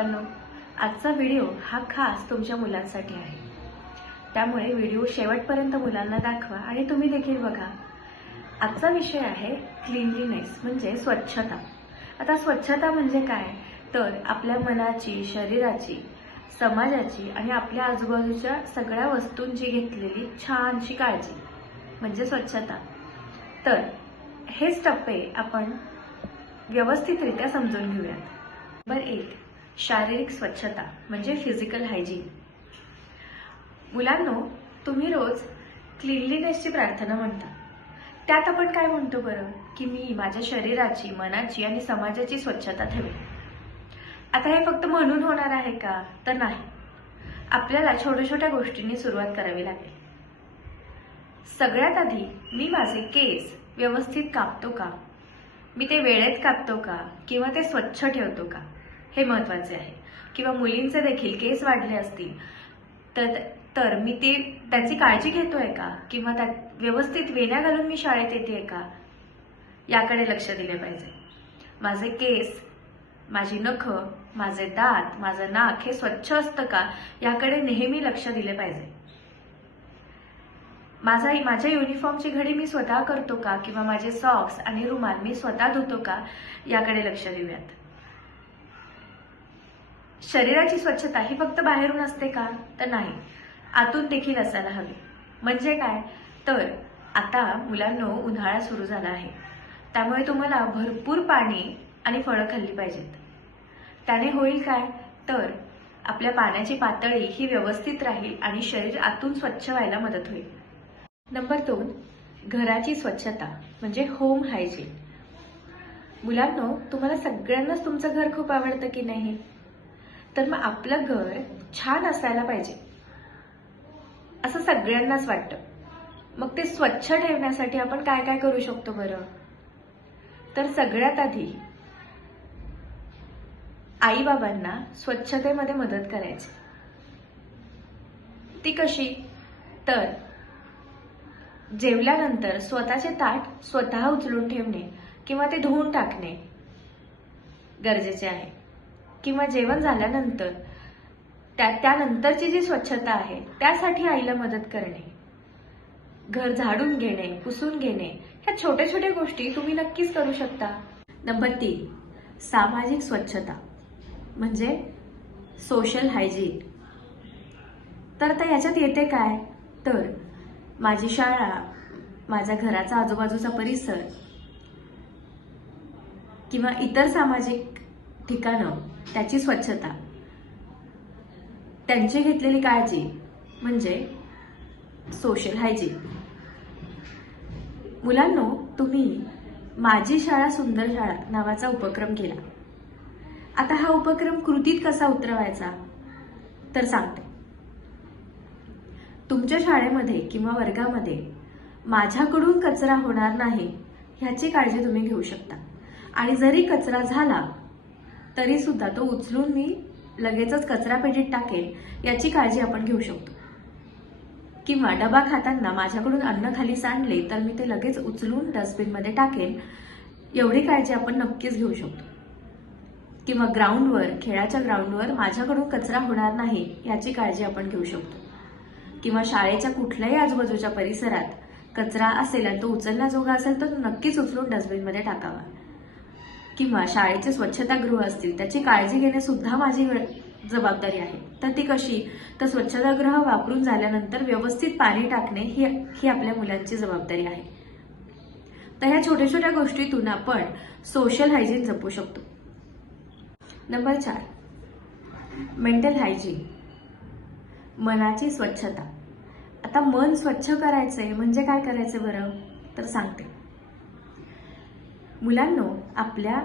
पालकांनो, आजचा व्हिडिओ हा खास तुमच्या मुलांसाठी आहे. त्यामुळे व्हिडिओ शेवटपर्यंत मुलांना दाखवा आणि तुम्ही देखील बघा. आजचा विषय आहे क्लीनलीनेस म्हणजे स्वच्छता. आता स्वच्छता म्हणजे काय, तर आपल्या मनाची, शरीराची, समाजाची आणि आपल्या आजूबाजूच्या सगळ्या वस्तूंची घेतलेली छानशी काळजी म्हणजे स्वच्छता. तर हेच टप्पे आपण व्यवस्थितरित्या समजून घेऊयात. नंबर 1, शारीरिक स्वच्छता म्हणजे फिजिकल हायजीन. मुलांनो, तुम्ही रोज क्लीनलीनेसची प्रार्थना म्हणता. त्यात आपण काय म्हणतो बरं, की मी माझ्या शरीराची, मनाची आणि समाजाची स्वच्छता ठेवेन. आता हे फक्त म्हणून होणार आहे का, तर नाही. आपल्याला छोट्या छोट्या गोष्टींनी सुरुवात करावी लागेल. सगळ्यात आधी मी माझे केस व्यवस्थित कापतो का, मी ते वेळेत कापतो का, किंवा ते स्वच्छ ठेवतो का, हे महत्त्वाचे आहे. किंवा मुलींचे देखील केस वाढले असतील तर मी त्याची काळजी घेतोय का, किंवा त्यात व्यवस्थित वेण्या घालून मी शाळेत येतेय का, याकडे लक्ष दिले पाहिजे. माझे केस, माझी नखं, माझे दात, माझं नाक हे स्वच्छ असतं का, याकडे नेहमी लक्ष दिले पाहिजे. माझ्या युनिफॉर्मची घडी मी स्वतः करतो का, किंवा माझे सॉक्स आणि रुमाल मी स्वतः धुतो का, याकडे लक्ष देऊयात. शरीराची स्वच्छता ही फक्त बाहेरून असते का, तर नाही, आतून देखील असायला हवी. म्हणजे काय, तर आता मुलांनो उन्हाळा सुरू झाला आहे. त्यामुळे तुम्हाला भरपूर पाणी आणि फळं खाल्ली पाहिजेत. त्याने होईल काय, तर आपल्या पाण्याची पातळी ही व्यवस्थित राहील आणि शरीर आतून स्वच्छ व्हायला मदत होईल. नंबर 2, घराची स्वच्छता म्हणजे होम हायजीन. मुलांनो, तुम्हाला सगळ्यांनाच तुमचं घर खूप आवडतं की नाही, तर मग आपलं घर छान असायला पाहिजे असं सगळ्यांनाच वाटतं. मग ते स्वच्छ ठेवण्यासाठी आपण काय काय करू शकतो बरं, तर सगळ्यात आधी आई बाबांना स्वच्छतेमध्ये मदत करायची. ती कशी, तर जेवल्यानंतर स्वतःचे ताट स्वतः उचलून ठेवणे किंवा ते धुवून टाकणे गरजेचे आहे. किंवा जेवण झाल्यानंतर त्यानंतरची जी स्वच्छता आहे त्यासाठी आईला मदत करणे, घर झाडून घेणे, पुसून घेणे, ह्या छोट्या छोट्या गोष्टी तुम्ही नक्कीच करू शकता. नंबर 3, सामाजिक स्वच्छता म्हणजे सोशल हायजीन. तर आता याच्यात येते काय, तर माझी शाळा, माझ्या घराचा आजूबाजूचा परिसर किंवा इतर सामाजिक ठिकाणं, त्याची स्वच्छता, त्यांची घेतलेली काळजी म्हणजे सोशल हायजीन. मुलांनो, तुम्ही माझी शाळा सुंदर शाळा नावाचा उपक्रम केला. आता हा उपक्रम कृतीत कसा उतरवायचा, तर सांगते. तुमच्या शाळेमध्ये किंवा वर्गामध्ये माझ्याकडून कचरा होणार नाही ह्याची काळजी तुम्ही घेऊ शकता. आणि जरी कचरा झाला तरी सुद्धा तो उचलून मी लगेचच कचरा पेटीत टाकेल याची काळजी आपण घेऊ शकतो. किंवा डबा खाताना माझ्याकडून अन्न खाली सांडले तर मी ते लगेच उचलून डस्टबिनमध्ये टाकेल, एवढी काळजी आपण नक्कीच घेऊ शकतो. किंवा खेळाच्या ग्राउंडवर माझ्याकडून कचरा होणार नाही याची काळजी आपण घेऊ शकतो. किंवा शाळेच्या कुठल्याही आजूबाजूच्या परिसरात कचरा असेल आणि तो उचलण्याजोगा असेल तर नक्कीच उचलून डस्टबिनमध्ये टाकावा. किंवा शाळेचे स्वच्छतागृह असतील त्याची काळजी घेणे सुद्धा माझी जबाबदारी आहे. तर ती कशी, तर स्वच्छतागृह वापरून झाल्यानंतर व्यवस्थित पाणी टाकणे ही आपल्या मुलांची जबाबदारी आहे. तर ह्या छोट्या छोट्या गोष्टीतून आपण सोशल हायजीन जपू शकतो. नंबर 4, मेंटल हायजीन मनाची स्वच्छता. आता मन स्वच्छ करायचंय म्हणजे काय करायचं बरं, तर सांगते. मुलांनो, आपल्या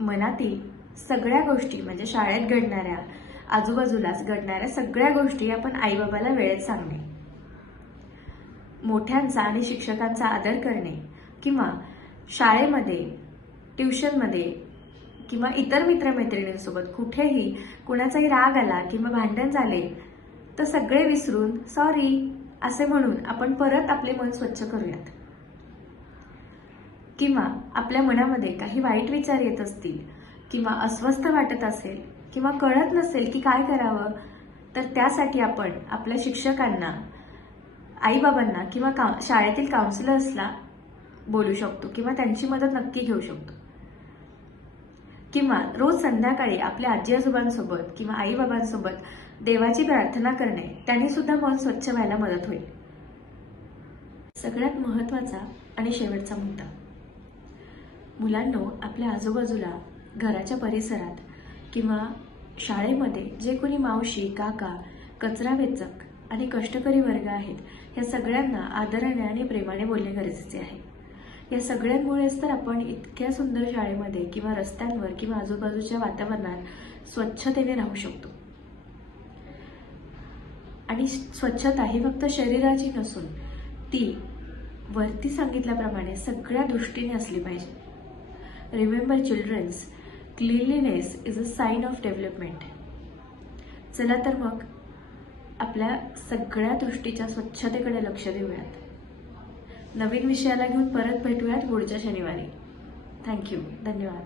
मनातील सगळ्या गोष्टी म्हणजे शाळेत घडणाऱ्या, आजूबाजूलाच घडणाऱ्या सगळ्या गोष्टी आपण आईबाबाला वेळेत सांगणे, मोठ्यांचा आणि शिक्षकांचा आदर करणे, किंवा शाळेमध्ये, ट्युशनमध्ये किंवा इतर मित्रमैत्रिणींसोबत कुठेही कुणाचाही राग आला किंवा भांडण झाले तर सगळे विसरून सॉरी असे म्हणून आपण परत आपले मन स्वच्छ करूयात. किंवा आपल्या मनामध्ये काही वाईट विचार येत असतील किंवा अस्वस्थ वाटत असेल किंवा कळत नसेल की काय करावं, तर त्यासाठी आपण आपल्या शिक्षकांना, आईबाबांना किंवा शाळेतील काउन्सिलर्सला बोलू शकतो किंवा त्यांची मदत नक्की घेऊ शकतो. किंवा रोज संध्याकाळी आपल्या आजी आजोबांसोबत किंवा आईबाबांसोबत देवाची प्रार्थना करणे, त्यांनी सुद्धा मन स्वच्छ व्हायला मदत होईल. सगळ्यात महत्त्वाचा आणि शेवटचा मुद्दा, मुलांनो, आपल्या आजूबाजूला, घराच्या परिसरात किंवा शाळेमध्ये जे कोणी मावशी, काका, कचरा वेचक आणि कष्टकरी वर्ग आहेत, या सगळ्यांना आदराने आणि प्रेमाने बोलणे गरजेचे आहे. या सगळ्यांमुळेच तर आपण इतक्या सुंदर शाळेमध्ये किंवा रस्त्यांवर किंवा आजूबाजूच्या वातावरणात स्वच्छतेने राहू शकतो. आणि स्वच्छता ही फक्त शरीराची नसून ती वरती सांगितल्याप्रमाणे सगळ्या दृष्टीने असली पाहिजे. Remember childrens, cleanliness is a sign of development. चला तर मग आपल्या सगळ्या दृष्टीच्या स्वच्छतेकडे लक्ष देऊयात. नवीन विषयाला घेऊन परत भेटूयात पुढच्या शनिवारी. थँक्यू. धन्यवाद.